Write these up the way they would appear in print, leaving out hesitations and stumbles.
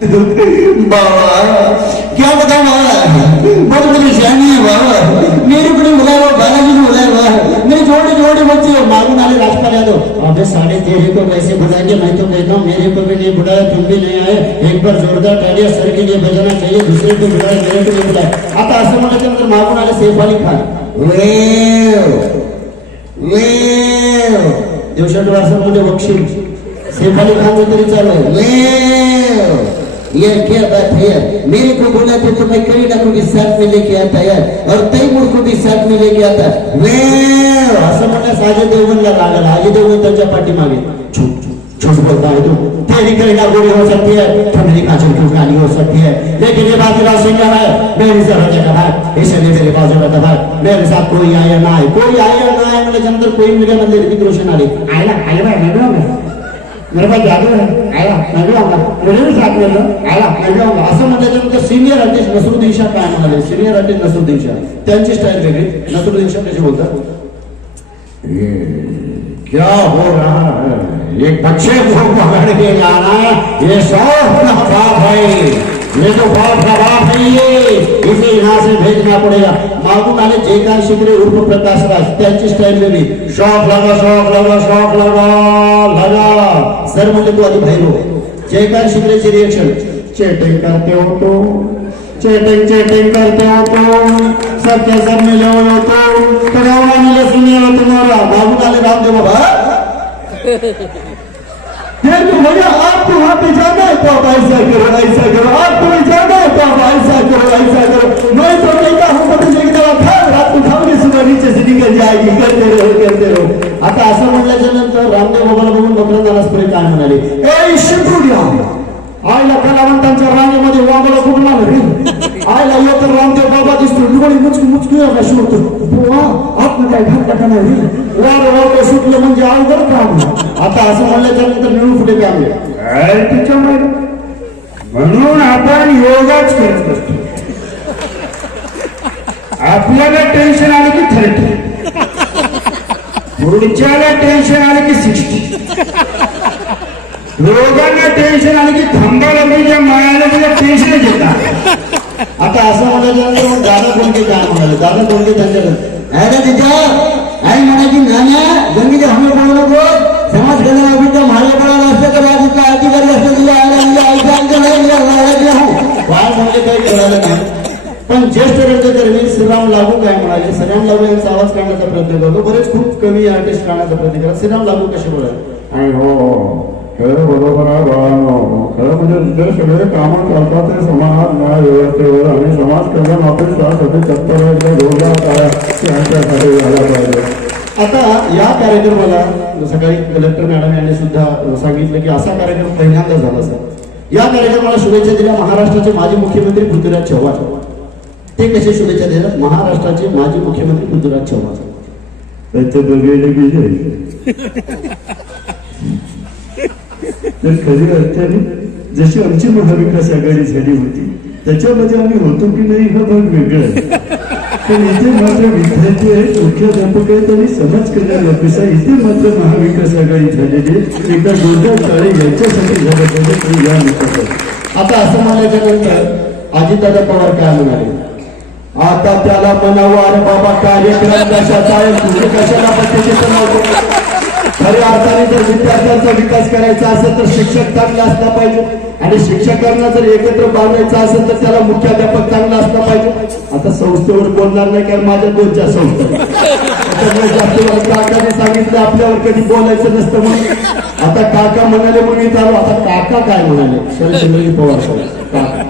बाबा क्या बताऊं बहुत परेशानी है बाबा। मेरे को बुलाया बालाजी को बुलाया मेरे छोटे छोटे बच्चे मालूम नाले राजपाल यादव अबे साढ़े तेरे को कैसे बुलाएंगे। मैं तो कहता हूँ मेरे को भी नहीं बुलाया तुम भी नहीं आए। एक बार जोरदार तालियां सर के लिए बजाना चाहिए। दूसरे को बुलाया मेरे को नहीं बुलाया। आता असं म्हणायचं मागून आले सैफ अली खान दिवशट वारसामध्ये बक्षील सैफ अली खान तरी चालू आहे। ये क्या बात है यार। मेरे को बोला था तो मैं करीना को भी साथ में लेके आता यार और तैमूर को भी साथ में लेके आता। असं म्हणल्यास अजय देवगणला लागला। अजय देवगण त्यांच्या पाठीमागे झूठ बोलता है तू। तेरी करीना गोरी हो सकती है तो मेरी काजल की गाली हो सकती है लेकिन ये बाजीराव सिंह है मेरी जरूरत है भाई। इसलिए मेरे बाजू रहता भाई मेरे साथ कोई आया ना है कोई आया ना है मतलब अंदर कोई मिले मतलब ऋतिक रोशन आले आयला आयला भाई मैं भी मेरे पास जादू है आयला मैं भी आऊंगा मेरे भी साथ में लो आयला मैं भी आऊंगा। असं म्हटल्यानंतर सिनियर आर्टिस्ट नसरुद्दीन शाह काय म्हणाले। सिनियर आर्टिस्ट नसरुद्दीन शाह त्यांची स्टाईल वेगळी। नसरुद्दीन शाह कसे बोलतात क्या हो रहा है एक बच्चे को पकड़ के लाना ये शौक ना बाप है। ये जो बाप का बाप है ये इसे यहाँ से भेजना पड़ेगा। मागून आले जयकांत शिकरे उर्फ प्रकाश राज त्यांची स्टाईल वेगळी। शौक लगा शौक लगा शौक लगा लगा सर म्हणजे तो आधी भैरव। जयकांत शिकरेची रिएक्शन चेटिंग करते हो तो चेटिंग चेटिंग करते हो तो सबके सब मिले हो तो मिले सुनिए हो तुम्हारा। मागून आले रामदेव बाबा भैया आपको वहां पे जाना है तो आप ऐसा करो आपको भी जाना है तो आप ऐसा करो। मैं तो कहता हूँ प्रतियोगिता था रात को खाओगे सुबह नीचे से निकल जाएगी करते रहो। आता असं म्हटल्याच्या नंतर रामदेव बाबाला बघून मकरंदानासपुरे काय म्हणाले ए शिवपुर्या आईला कलावंतांच्या रांगेमध्ये वामला कुठला रे आईला येतो रामदेव बाबा दिसतो डोळे मुचकी अशी होतो बुवा आपण काय घातला नाही वार सुटलं म्हणजे अवघड काम। आता असं म्हणल्याच्या नंतर निळू पुढे काम त्याच्यामुळे म्हणून आपण योगाच करत असतो। आपल्याला टेन्शन आलं की 30 पुढच्याला टेन्शन आलं की 60 रोगांना टेन्शन आलं की थांबायला म्हणजे मायाला म्हणजे टेन्शन घेतात। आता असं म्हणायचं दादा कोणते काय म्हणाले दादा कोणते त्यांच्याकडे अरे तिच्या आई म्हणायची नाना गंगेचे हमी पडू नको समाज कल्याण मागे पडायला असतं तर राजूचा अधिकारी असतं तुला काय म्हणजे काही कळालं नाही। पण ज्येष्ठ रंगकर्मी श्रीराम लागू काय म्हणाले श्रीराम लागू यांचा आवाज काढण्याचा प्रयत्न करतो। बरेच खूप कवी आर्टिस्ट काढण्याचा प्रयत्न करा। श्रीराम लागू कसे बोलायचे आणि हो खरं बरोबर आहे बाळांनो खरं म्हणजे जे सगळे कामं करतात ते समाज न्याय व्यवस्थेवर आणि समाज कल्याण ऑफिस त्यासाठी तत्पर यांच्यासाठी झाला पाहिजे। आता या कार्यक्रमाला सकाळी कलेक्टर मॅडम यांनी सुद्धा सांगितलं की असा कार्यक्रम पहिल्यांदा झाला सर। या कार्यक्रमाला शुभेच्छा दिल्या महाराष्ट्राचे माजी मुख्यमंत्री पृथ्वीराज चव्हाण। ते कसे शुभेच्छा दिल्या महाराष्ट्राचे माजी मुख्यमंत्री पृथ्वीराज चव्हाण तर खरी अर्थाने जशी आमची महाविकास आघाडी झाली होती त्याच्यामध्ये आम्ही होतो की नाही हा भाग वेगळा आहे। पण इथे मात्र विद्यार्थी आहेत मुख्याध्यापक आहेत आणि समाज कल्याण ऑफिस आहे। इथे मात्र महाविकास आघाडी झालेली एका गोंधळ काळे यांच्यासाठी झालं पाहिजे या निकषात। आता असं म्हणायच्या नंतर अजितदादा पवार काय म्हणाले आता त्याला म्हणावं अरे बाबा कार्यक्रम कशाचा आहे तुझे कशाला पद्धतीचं नव्हतं। खऱ्या अर्थाने जर विद्यार्थ्यांचा विकास करायचा असेल तर शिक्षक चांगला असला पाहिजे आणि शिक्षकांना जर एकत्र बांधायचं असेल तर त्याला मुख्याध्यापक चांगला असला पाहिजे। आता संस्थेवर बोलणार नाही कारण माझ्या दोनच्या संस्था जास्त काकाने सांगितलं आपल्यावर कधी बोलायचं नसतं म्हणून आता काका म्हणाले म्हणून इथं आलो। आता काका काय म्हणाले शरद पवार काका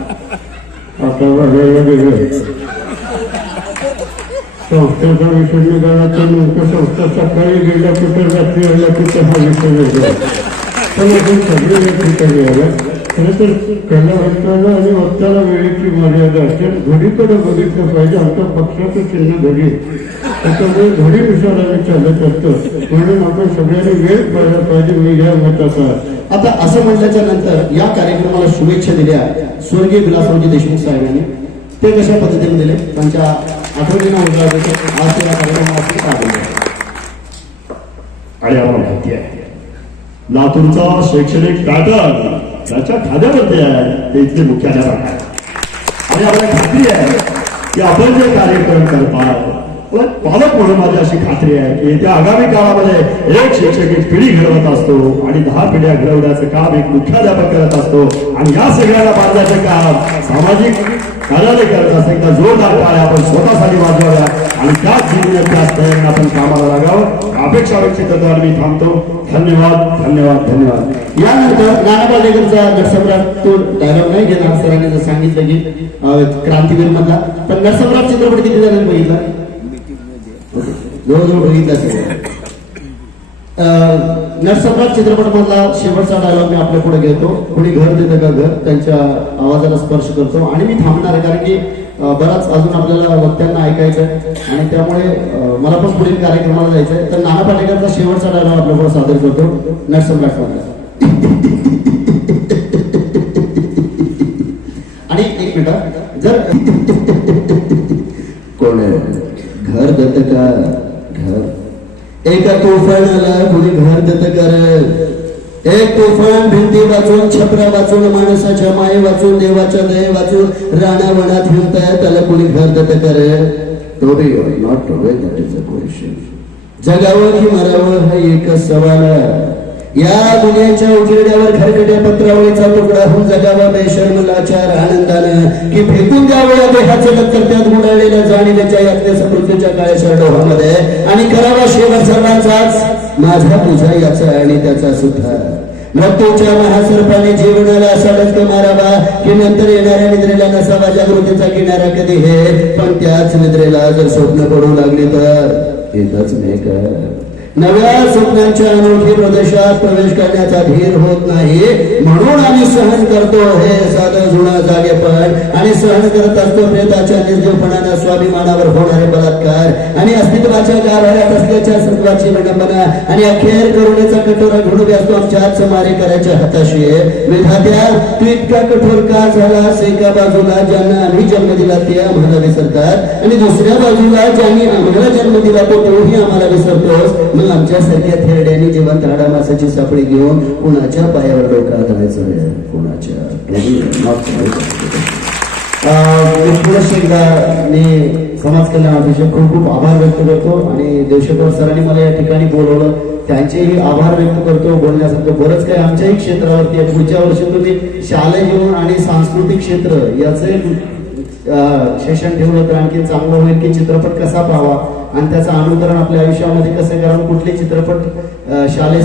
संस्थेचा विषयीकरणाचा नेमकं संस्था सकाळी गेल्या कुठे रात्री आल्या कुठे हा विषय वेगळा पण सगळे ठिकाणी आलं। खरं तर कलावंताला आणि वक्त्याला वेळेची मर्यादा असते। घडीकडे बघितलं पाहिजे आमच्या पक्षाचं चिन्ह घडी त्याच्यामुळे घडीनुसार आम्ही चालत असतो म्हणून आपण सगळ्यांनी वेळ पाहायला पाहिजे मी या मताचा। आता असं म्हटल्याच्या नंतर या कार्यक्रमाला शुभेच्छा दिल्या स्वर्गीय विलासरावजी देशमुख साहेबांनी। ते कशा पद्धतीने दिले त्यांच्या आठवणीनं उजाळले आज त्या कार्यक्रमाला आणि आम्हाला माहिती आहे लातूरचा शैक्षणिक पॅटर्न त्याच्या खाद्यामध्ये आहे ते इथले मुख्याध्यापक आहे. आणि आपल्याला खात्री आहे की आपण जे कार्यक्रम करतात पालक म्हणून माझी अशी खात्री आहे की येत्या आगामी काळामध्ये एक शिक्षक एक पिढी घडवत असतो आणि 10 पिढ्या घडवण्याचं काम एक मुख्याध्यापक करत असतो. आणि या सगळ्याला बांधण्याचं काम सामाजिक कार्यालय करत असं एकदा जोरदार टाळ्या आपण स्वतःसाठी वाजवाव्या आणि त्याच जीवनात त्या तयारीने आपण कामाला लागावं. अपेक्षा व्यक्त करतो मी थांबतो. धन्यवाद धन्यवाद धन्यवाद. यानंतर नाना पाटेकरचा नरसम्राट तो डायलॉग नाही घेणार. सरांनी जर सांगितलं की क्रांतीवीर मधला, पण नरसम्राट चित्रपट किती जणांनी बघितला? जवळजवळ बघितला असेल. नरसम्राट चित्रपट मधला शेवटचा डायलॉग मी आपल्या पुढे घेतो. कोणी घर देतं का घर, त्यांच्या आवाजाला स्पर्श करतो. आणि मी थांबणार आहे कारण की बराच अजून आपल्याला वक्त्यांना ऐकायचं आहे आणि त्यामुळे मला पण पुढील कार्यक्रमाला जायचं आहे. तर नाना पाटेकरचा शेवटचा डायलॉग आपल्या पुढे सादर करतो नरसम्राट मधला. आणि एक मिनिट, जर कोण घर देतं का घर, एका तुफानाला कोणी घर देतं का रे? एक तुफान भिंती वाचून, छपरा वाचून, माणसाच्या माये वाचून, देवाच्या दये वाचून राणावनात फिरताय, त्याला कोणी घर देतं का रे? To be not to be, that is a question. जगावं की मरावं हा एकच सवाल आहे. या दुनियाच्या उजेड्यावर खरकट्या पत्रावळीचा तुकडा होऊन जगावा बेशर्म लाचार आनंदानं, की फेकून द्यावं या देहाचे लक्तर त्यात बुडालेल्या जाणीवेच्या यातल्या समृद्धीच्या काळ्याच्या डोहामध्ये, आणि करावा शेवट सर्वांचाच, माझा तुझा याचा आणि त्याचा सुद्धा. मृत्यूच्या महासर्पाने जीवनाला असा डचका मारावा की नंतर येणाऱ्या निद्रेला नसावा जागृतीचा किनारा कधी हे, पण त्याच निद्रेला जर स्वप्न पडू लागली तर एकच नाही का? नव्या स्वप्नांच्या अनोळखी प्रदेशात प्रवेश करण्याचा धीर होत नाही, म्हणून आम्ही सहन करतो हे साधं जुना जागेपण, आणि सहन करत असतो प्रेताच्या निर्जीवपणानं स्वाभिमानावर होणारे बलात्कार आणि अस्तित्वाच्या गाभाऱ्यात असल्याच्या सर्वांची विडंबना, आणि अखेर करुणेचा कटोरा घेऊन असतो आमच्या हात मारे करायच्या हाताशी. विधात्या तू इतका कठोर का झालास? एका बाजूला ज्यांना आम्ही जन्म दिला ते आम्हाला विसरतात, आणि दुसऱ्या बाजूला ज्यांनी आम्हाला जन्म दिला तो तोही आम्हाला विसरतोस. मग आमच्यासारख्या थेरड्याने जिवंत हाडा मासाची सापळी घेऊन कुणाच्या पायावर डोकं आदळायचं रे? कुणाच्या? मी समाज कल्याण ऑफिसचे खूप खूप आभार व्यक्त करतो, आणि देवशेखर सरांनी मला या ठिकाणी बोलवलं त्यांचेही आभार व्यक्त करतो. बोलण्यासारखं बरंच काही आमच्याही क्षेत्रावरती आहे. पुढच्या वर्षी तुम्ही शालेय जीवन आणि सांस्कृतिक क्षेत्र याचं सेशन ठेवलं तर आणखी चांगलं होईल, की चित्रपट कसा पाहावा आणि त्याचं अनुकरण आपल्या आयुष्यामध्ये कसं करावं, कुठले चित्रपट शालेय